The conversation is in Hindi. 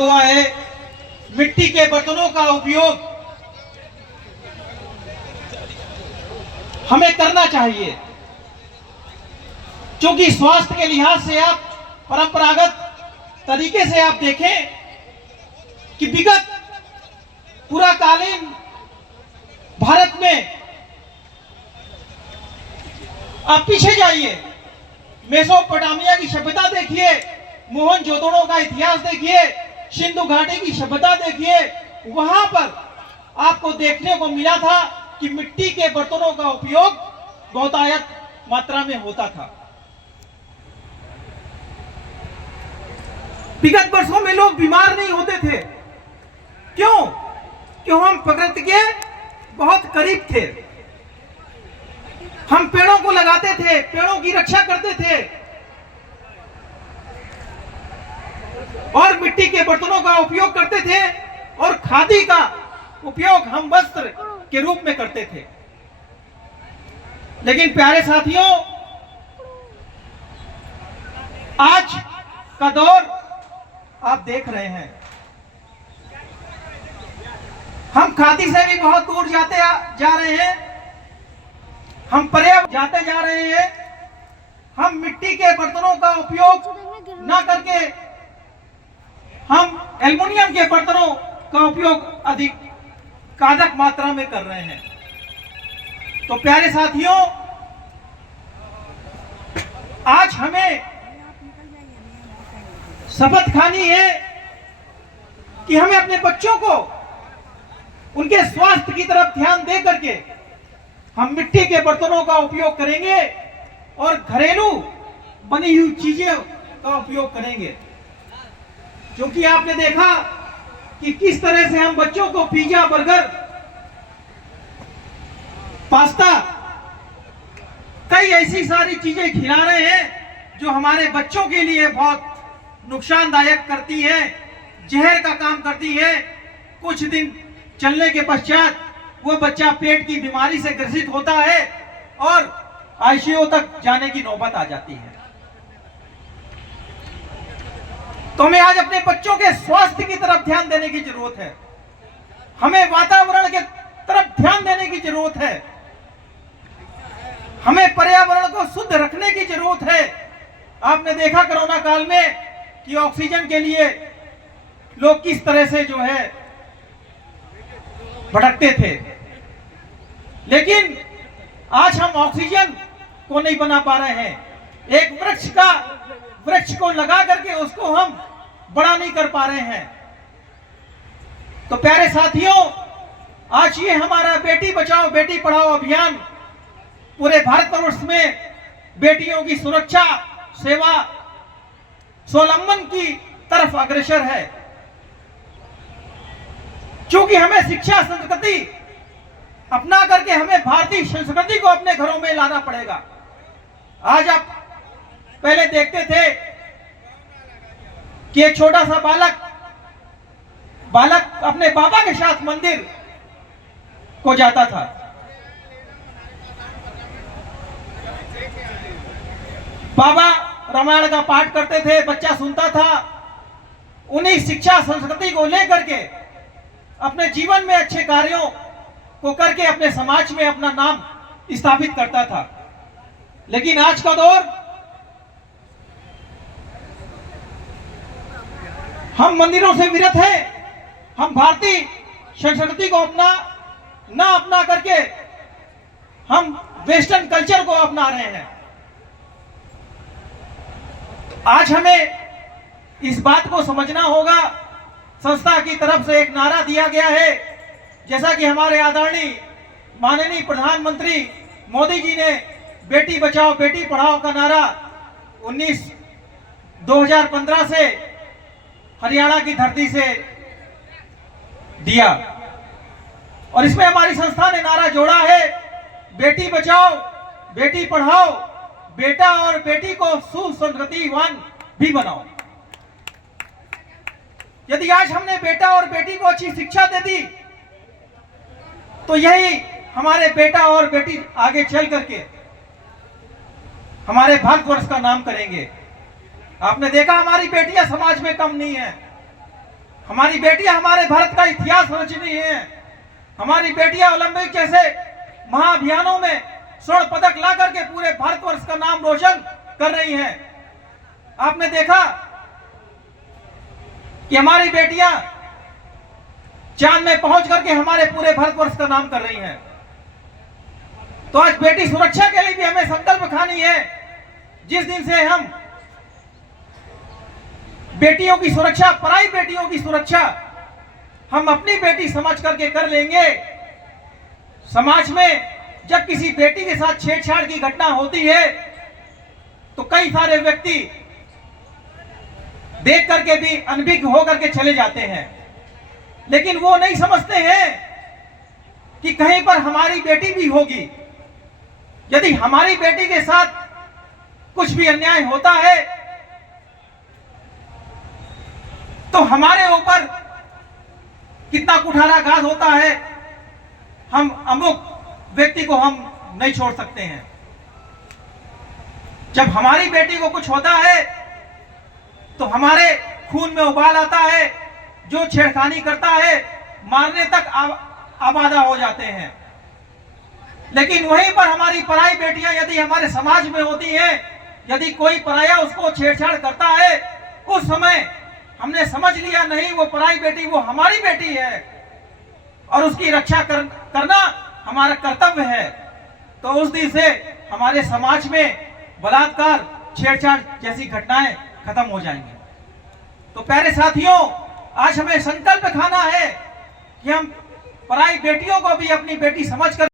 हुआ है मिट्टी के बर्तनों का उपयोग हमें करना चाहिए, क्योंकि स्वास्थ्य के लिहाज से आप परंपरागत तरीके से आप देखें कि विगत पुराकालीन भारत में आप पीछे जाइए, मेसोपोटामिया की सभ्यता देखिए, मोहनजोदड़ो का इतिहास देखिए, सिंधु घाटी की सभ्यता देखिए, वहां पर आपको देखने को मिला था कि मिट्टी के बर्तनों का उपयोग बहुतायत मात्रा में होता था। विगत वर्षों में लोग बीमार नहीं होते थे। क्यों? क्यों? हम प्रकृति के बहुत करीब थे, हम पेड़ों को लगाते थे, पेड़ों की रक्षा करते थे और मिट्टी के बर्तनों का उपयोग करते थे और खादी का उपयोग हम वस्त्र के रूप में करते थे। लेकिन प्यारे साथियों, आज का दौर आप देख रहे हैं, हम खादी से भी बहुत दूर जाते जा रहे हैं, हम पर्यावरण जाते जा रहे हैं, हम मिट्टी के बर्तनों का उपयोग ना करके हम एल्युमिनियम के बर्तनों का उपयोग अधिक मात्रा में कर रहे हैं। तो प्यारे साथियों, आज हमें शपथ खानी है कि हमें अपने बच्चों को उनके स्वास्थ्य की तरफ ध्यान दे करके हम मिट्टी के बर्तनों का उपयोग करेंगे और घरेलू बनी हुई चीजें का उपयोग करेंगे। क्योंकि आपने देखा कि किस तरह से हम बच्चों को पिज्जा, बर्गर, पास्ता, कई ऐसी सारी चीजें खिला रहे हैं जो हमारे बच्चों के लिए बहुत नुकसानदायक करती है, जहर का काम करती है। कुछ दिन चलने के पश्चात वो बच्चा पेट की बीमारी से ग्रसित होता है और आईसीयू तक जाने की नौबत आ जाती है। तो हमें आज अपने बच्चों के स्वास्थ्य की तरफ ध्यान देने की जरूरत है, हमें वातावरण के तरफ ध्यान देने की जरूरत है, हमें पर्यावरण को शुद्ध रखने की जरूरत है। आपने देखा कोरोना काल में कि ऑक्सीजन के लिए लोग किस तरह से जो है भटकते थे, लेकिन आज हम ऑक्सीजन को नहीं बना पा रहे हैं। एक वृक्ष को लगा करके उसको हम बड़ा नहीं कर पा रहे हैं। तो प्यारे साथियों, आज ये हमारा बेटी बचाओ बेटी पढ़ाओ अभियान पूरे भारतवर्ष में बेटियों की सुरक्षा, सेवा, स्वावलंबन की तरफ अग्रसर है। क्योंकि हमें शिक्षा संस्कृति अपना करके हमें भारतीय संस्कृति को अपने घरों में लाना पड़ेगा। आज आप पहले देखते थे कि एक छोटा सा बालक अपने बाबा के साथ मंदिर को जाता था। बाबा रामायण का पाठ करते थे, बच्चा सुनता था, उन्हीं शिक्षा संस्कृति को लेकर के अपने जीवन में अच्छे कार्यों को करके अपने समाज में अपना नाम स्थापित करता था। लेकिन आज का दौर, हम मंदिरों से विरत हैं, हम भारतीय संस्कृति को अपना करके हम वेस्टर्न कल्चर को अपना रहे हैं। आज हमें इस बात को समझना होगा। संस्था की तरफ से एक नारा दिया गया है, जैसा कि हमारे आदरणीय माननीय प्रधानमंत्री मोदी जी ने बेटी बचाओ बेटी पढ़ाओ का नारा 2015 से हरियाणा की धरती से दिया, और इसमें हमारी संस्था ने नारा जोड़ा है, बेटी बचाओ बेटी पढ़ाओ, बेटा और बेटी को सुसंस्कृतिवान भी बनाओ। यदि आज हमने बेटा और बेटी को अच्छी शिक्षा दे दी तो यही हमारे बेटा और बेटी आगे चल करके हमारे भारतवर्ष का नाम करेंगे। आपने देखा हमारी बेटियां समाज में कम नहीं है, हमारी बेटियां हमारे भारत का इतिहास रच रही हैं। हमारी बेटियां ओलंपिक जैसे महाअभियानों में स्वर्ण पदक ला करके पूरे भारतवर्ष का नाम रोशन कर रही हैं। आपने देखा कि हमारी बेटियां चांद में पहुंच करके हमारे पूरे भारतवर्ष का नाम कर रही हैं। तो आज बेटी सुरक्षा के लिए भी हमें संकल्प खानी है। जिस दिन से हम बेटियों की सुरक्षा, पराई बेटियों की सुरक्षा हम अपनी बेटी समझ करके कर लेंगे, समाज में जब किसी बेटी के साथ छेड़छाड़ की घटना होती है तो कई सारे व्यक्ति देख करके भी अनभिज्ञ होकर के चले जाते हैं, लेकिन वो नहीं समझते हैं कि कहीं पर हमारी बेटी भी होगी। यदि हमारी बेटी के साथ कुछ भी अन्याय होता है तो हमारे ऊपर कितना कुठाराघात होता है, हम अमुक व्यक्ति को हम नहीं छोड़ सकते हैं। जब हमारी बेटी को कुछ होता है तो हमारे खून में उबाल आता है, जो छेड़खानी करता है मारने तक आबादा हो जाते हैं। लेकिन वहीं पर हमारी पराई बेटियां यदि हमारे समाज में होती हैं, यदि कोई पराया उसको छेड़छाड़ करता है, उस समय हमने समझ लिया नहीं वो पराई बेटी, वो हमारी बेटी है और उसकी रक्षा करना हमारा कर्तव्य है। तो उस दिन से हमारे समाज में बलात्कार, छेड़छाड़ जैसी घटनाएं खत्म हो जाएंगी। तो प्यारे साथियों, आज हमें संकल्प खाना है कि हम पराई बेटियों को भी अपनी बेटी समझकर